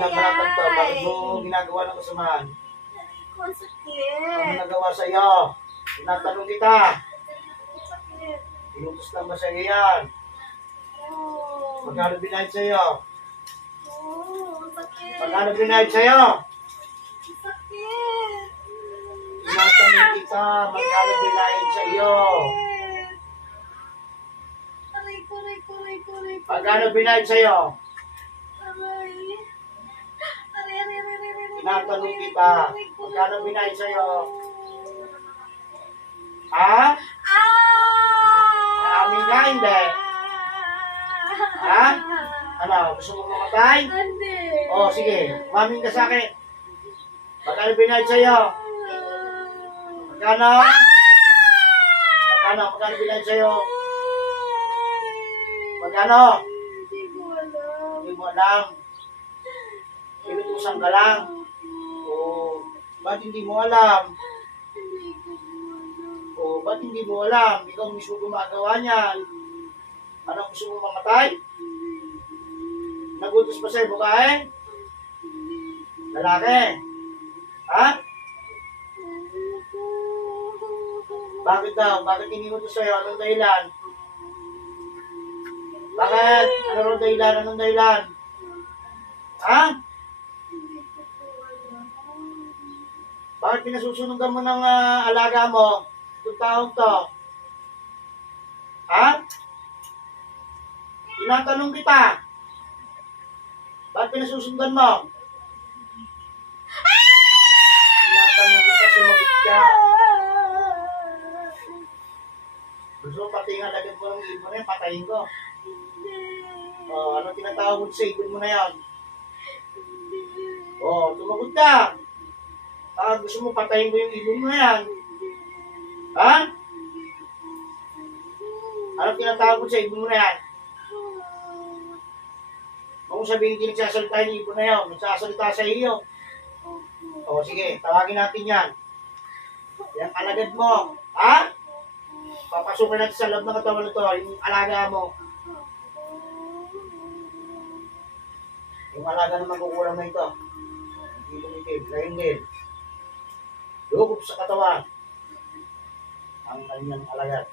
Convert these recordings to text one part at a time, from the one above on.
binabalatan to? Bakit mo ginagawa ng kasamaan? Ko, sakit. Ano nagawa sa iyo? Tinatanong kita. Sakit. Inutos lang ba sa iyo yan? Oo. Magkano binayad sa iyo? Oo, sakit. Magkano binayad sa iyo? Sakit. Tinatanong kita. Magkano binayad sa iyo? Aray ko, aray ko, aray ko, aray ko. Magkano binayad sa iyo? Aray. Aray, aray, aray, aray, aray. Tinatanong kita. Aray ko. Magkano binayad sa iyo? Ha? Amin ka, hindi. Ha? Ano? Gusto mo mamatay? Hindi. O, sige. Umamin ka sa akin. Magkano binayad sa iyo? Magkano? Magkano? Magkano binayad sa iyo? Magkano? Hindi ko alam. Hindi mo alam. Inutusan ka lang. O, ba't hindi mo alam? Hindi ko alam. O, ba't hindi mo alam? Ikaw mismo gumagawa niyan. Ano, gusto mo mamatay? Nagutos pa sa'yo, babae? Lalaki? Ha? Bakit daw? Bakit iniutos sa'yo? Anong dahilan? Bakit? Anong dahilan? Anong dahilan? Ha? Bakit pinasusunugan mo ng alaga mo? Itong taong to? Ha? Tinatanong kita. Bakit pinasusundan mo? Tinatanong kita, sumagot ka. Gusto mo patingan agad mo ng ibon na yan, patayin ko. O, ano tinatawag mo sa ibon mo na yan? O, tumagot ka. Gusto mo patayin ko yung ibon mo na yan? Ha? Ano tinatawag mo sa ibon mo na yan? Kung sabihin hindi nagsasalita yung ibon na yan, nagsasalita sa iyo. O, sige, tawagin natin yan. Yung alagad mo. Ha? Papasukin natin sa loob ng katawan nito, yung alaga mo. Yung alaga naman kukulang na ito. Hindi tumitig, lahin din. Lugop sa katawan. Ang kanyang alagad.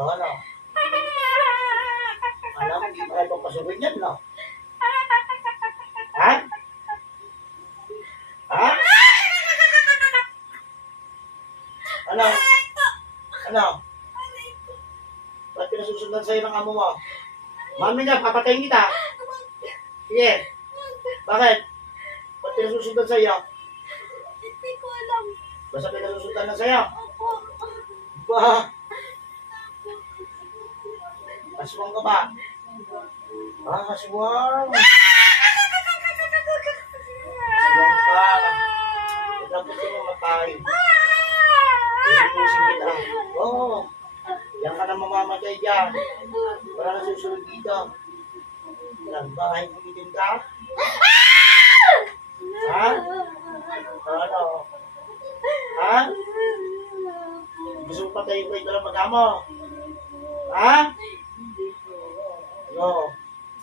Ano? Alam mo, hindi pa kayo papasukin yan, no? Ha? Ha? Ano? Ano? Ba't pinasusundan sa'yo ng amo mo? Mami na, papatayin kita. Sige. Bakit? Ba't pinasusundan sa'yo? Hindi ko alam. Basta pinasusundan na sa'yo. Opo. Ba? Aswang ka ba? Aswang. Aswang ka. Dapat ka mamatay. Inutusin kita. Oo. Yan ka na mamamatay dyan. Wala na susunod dito. Ilang bahay kumitin ka? Ha? Ano? Ha? Gusto mo patayin ko ito lang mag-amo? Ha? No.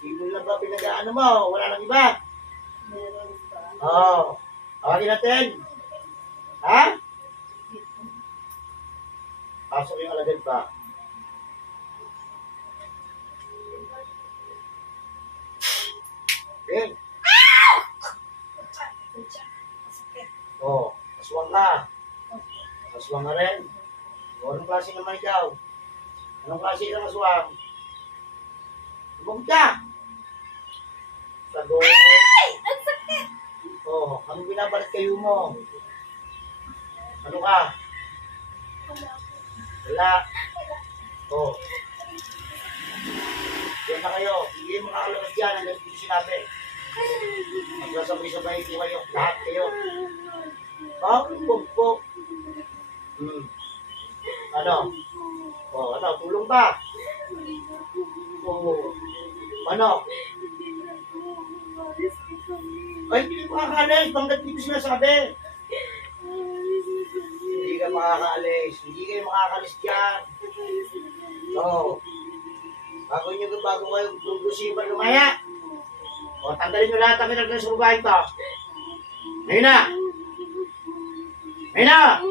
Ibon lang ba pinag-ano mo? Wala nang iba? Oo. Tawagin natin. Ha? Pasok yung alagad pa. Okay. Oo. Aswang ka. Aswang ka rin. O, anong klase naman ikaw? Anong klase ng aswang? Lumog ka! Sagot. Ang sakit. Oh, anong binabalik kayo mo? Ano ka? Wala. Oh. Yan na kayo. Hindi mo nakakalabas dyan. Hanggang dito sinabi. Magsasabay-sabay kayo. Lahat kayo. Oh, pumpo. Ano? Oh, ano? Tulong ba? Oh. Ano? Alis na kami. Ay, hindi ka makakaalis. Banggat dito sinasabi. Alis na kami. Hindi ka makakaalis. Hindi kayo makakaalis dyan. Alis na kami. Oo. Bago kayo gugusipan lumaya. O, tanggalin nyo lahat ang kinaglan sa babae to. Ngayon na! Ngayon na!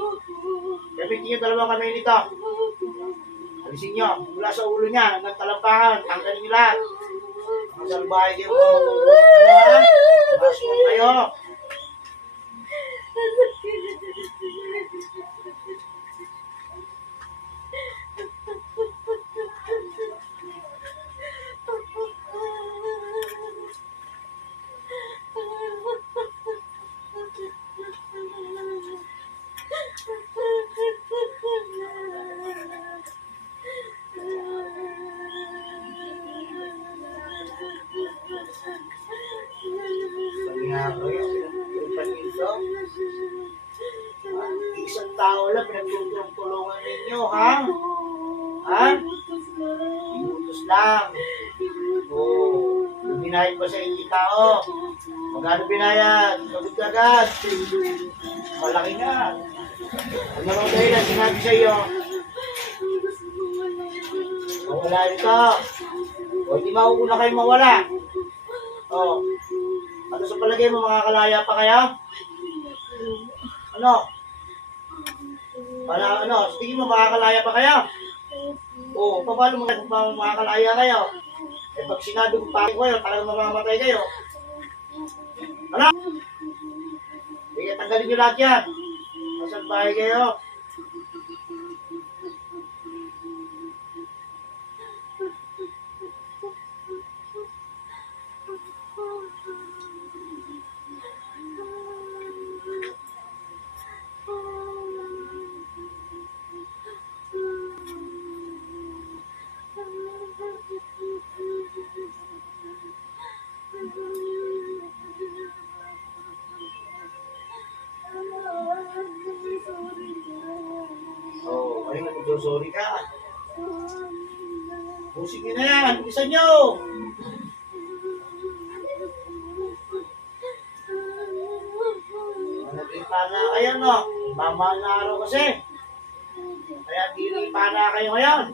Gamitin nyo dalawang kamay nito. Alisin nyo. Mula sa ulo niya hanggang talampakan. Tanggalin nyo lahat. Ang salbahe kayo mga makukulong. Masuot kayo. Sabi nga kayo, pinagtulungan dito. Isang tao lang pinagtulungan ninyo, ha? Ha? Inutos lang. Oo. Binayad ba sa inyo tao? Magkano binayad? Sagot ka agad. Malaki nga. Ano ang dahilan sinabi sa iyo? Mawala ito. O hindi mauna kayo mawala. O. Ano sa palagay mo, makakalaya pa kaya? Ano? Ano? Sa tingin mo, makakalaya pa kaya? Oo, paano mo makakalaya kayo? Eh pag sinabi ko pa kayo, talagang mamamatay kayo. Ano? Sige, tanggalin nyo lahat yan. Masang bahay kayo. Oh, ay nag-sorry ka. Pusing nyo na yan. Isa nyo. Nagripa na kayo, no? Mamahal na araw kasi. Kaya diripa na kayo ngayon.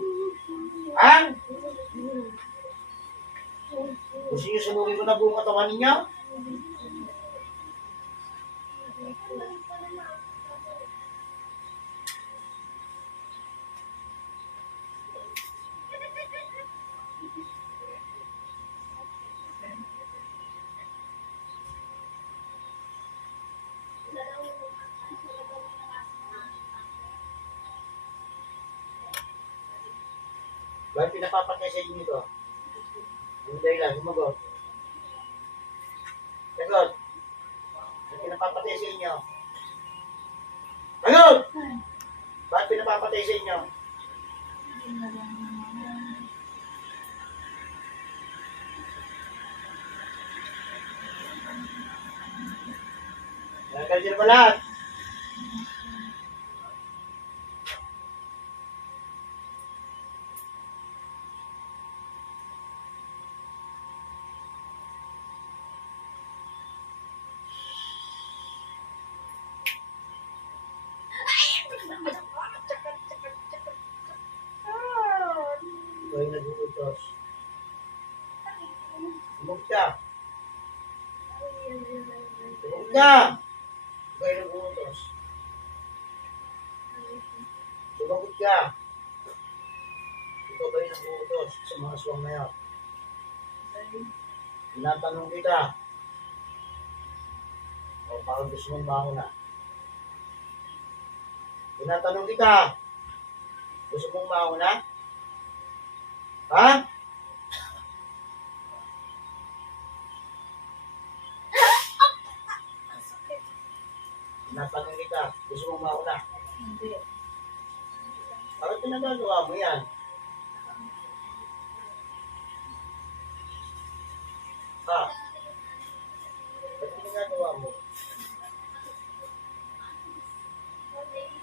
Ha? Gusto nyo sunurin ko na buong katawan ninyo? Bakit pinapapatay sa inyo ito? Yung dahilan, sumagot. Sagot. Bakit pinapapatay sa inyo? Sagot! Bakit pinapapatay sa inyo? Nagkal dyan ba lahat? Ito ay nag-uutos. Sumog ka. Sumog ka. Ito ay nag-uutos. Sumagot ka. Ito ba ay nag-uutos sa mga aswang na yan? Tinatanong kita. O baka gusto mong mauna. Tinatanong kita. Gusto mong mauna? Ha? Tinatanong kita. Gusto mong mauna? Hindi. Bakit pinagagawa mo yan? Ha? Bakit pinagagawa mo?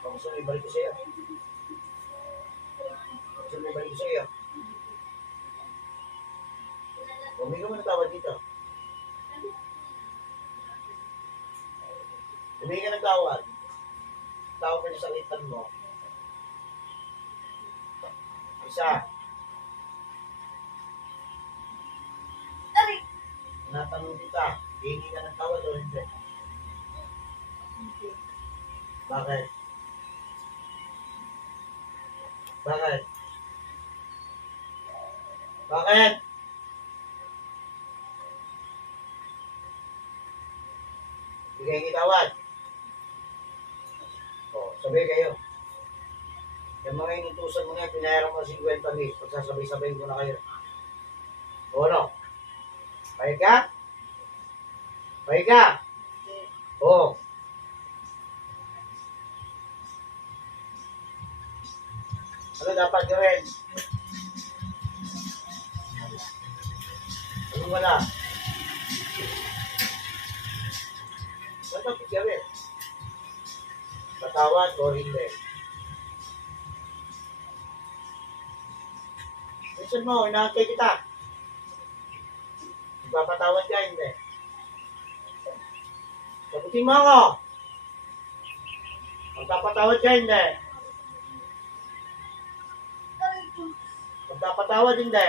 Kung gusto mo ibalik ko sa'yo. Gusto mo ibalik ko sa'yo. Humingi mo ng tawad dito. Humingi ka ng tawad. Tawag ka sa salitan mo. Isa. Aray! Natanong kita. Hingi ka ng tawad o hindi? Hindi. Bakit? Bakit? Bakit? Bigay kitawad. O, sabay kayo. Yung mga inutusan mo nga, pinayaran mo 50 mil. Pagsasabay-sabay ko na kayo. O ano? Pahig ka? Pahig ka? Hindi. O. Ano dapat gawin? Ano wala? Ano dapat gawin? Patawad o hindi? Minsan mo, inaantay kita. Magpapatawad ka, hindi. Sagutin mo ako. Magpapatawad ka, hindi. Aray ko. Magpapatawad, hindi.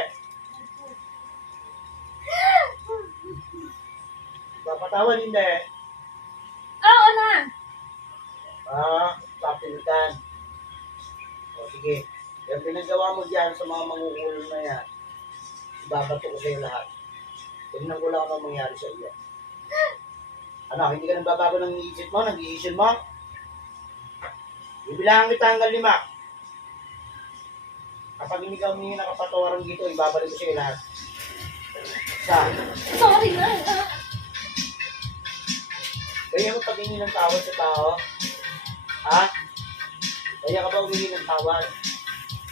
Magpapatawad, hindi. Oo na! Papilitan. O sige. Yung pinagawa mo dyan sa mga mangukulong na yan, ibabato ko sa'yo lahat. Tignan ko lang ano mangyari sa iyo. Ano, hindi ka nagbabago ng iisip mo, ng decision mo? Bibilangan kita hanggang 5. Kapag hindi ka humingi ng kapatawaran dito, ibabalik ko sa'yo lahat. Isa. Sorry na! Kaya mo pag-hingi ng tawad sa tao? Ha? Kaya ka ba humingi ng tawad?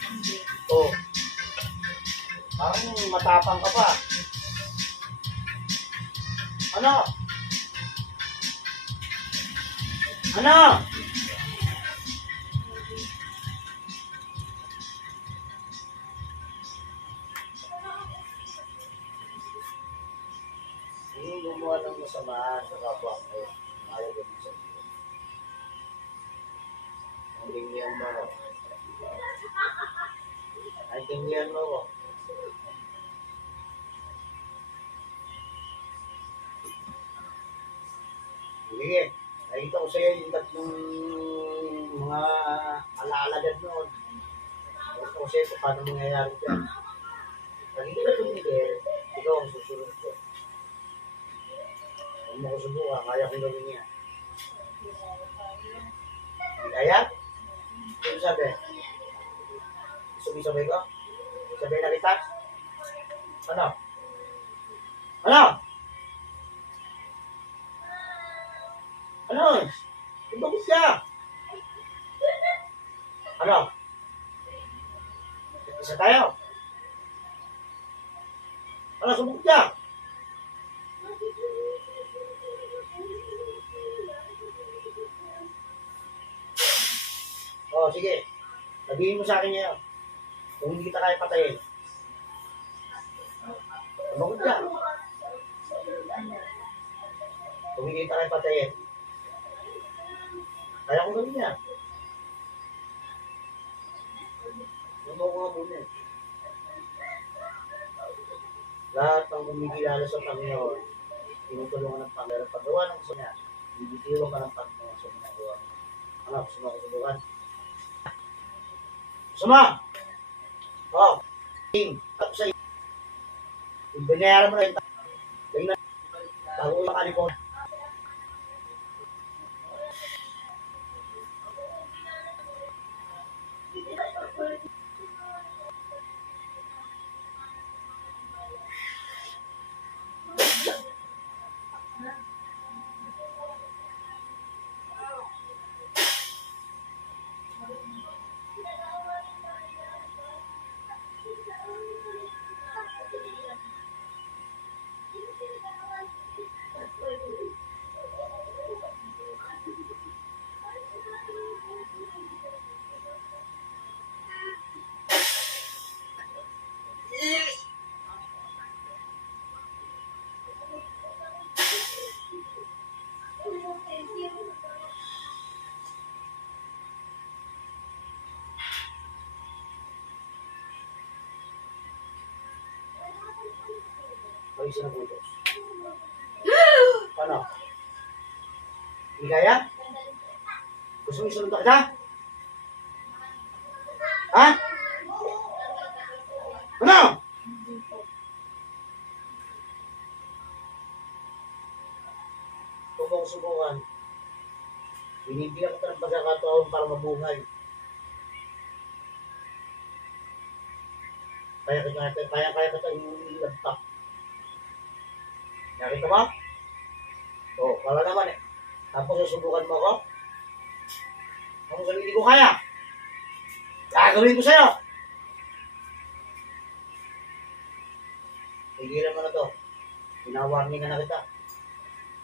Hindi. Oo. Parang matapang ka pa. Ano? Ano? Hindi gumawa ng masama sa kapwa ko. Ayaw ko sa iyo. Ang tingnan mo ko. Ang tingnan mo ko. Sige. Nakita ko sa'yo yung tatlong mga alaalagad noon. Nakita ko sa'yo kung paano mangyayari dyan. Pag hindi ka tumigil, ikaw ang susunod ko. Huwag mo ko subukan, kaya kong gawin yan. Hindi kaya? Ano sabi? Sumisabay ko? Sabay na kita? Ano? Ano? Ano? Ibagos ka! Ano? Isa tayo? Ano? Subok ka! O, sige. Sabihin mo sa akin ngayon. Kung hindi kita kaya patayin. Subok ka. Kung hindi kita kaya patayin. Kaya ko gawin niya. Ano ko nga muna eh. Lahat ng kumikilala sa Panginoon, tinutulungan ng Panginoon. Paggawa ng gusto niya, bibitiwan ka ng Panginoon sa ginagawa. Ano, gusto mo ako subukan? Gusto mo? Oo. Tapos sa'yo. Binayaran mo na yung tingnan. Bago yung California. pag sinabutos. Paano? Hindi kaya? Gusto mo isunod ka? Ha? Ano? Kung mo subukan, binibigyan kita ng pagkakataon para mabuhay. Kaya kita ilagtak. Nakita mo? Oo, wala naman eh. Tapos susubukan mo ako? Kung sabi, hindi ko kaya. Gagawin ko sa'yo. Tigilan mo na to. Pinawarning na kita.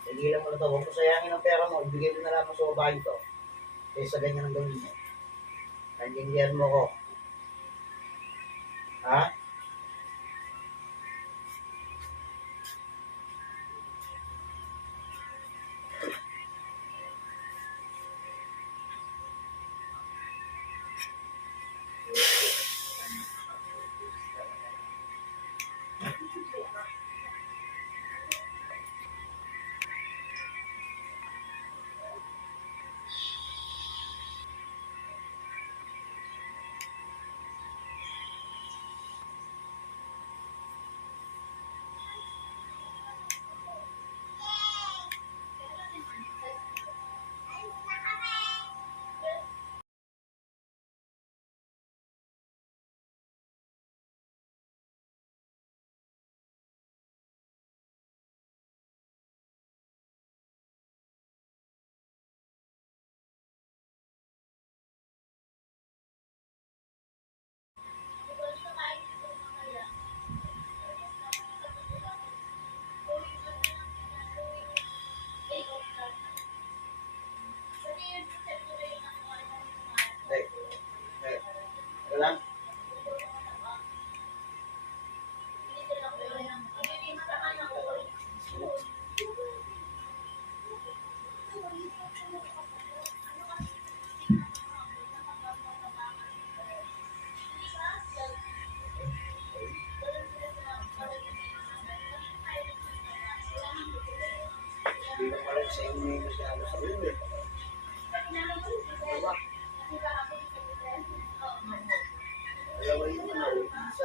Tigilan mo na to. Huwag mo sayangin ang pera mo. Ibigay mo na lamang sa babae to. Kaysa ganyan ang gawin mo. Nandiyan mo ko. Ha? Hey. Hey. Ito lang. Hindi ko pala sa inyo yung masyado sa ulo eh. Diba? Dalawa yung isa.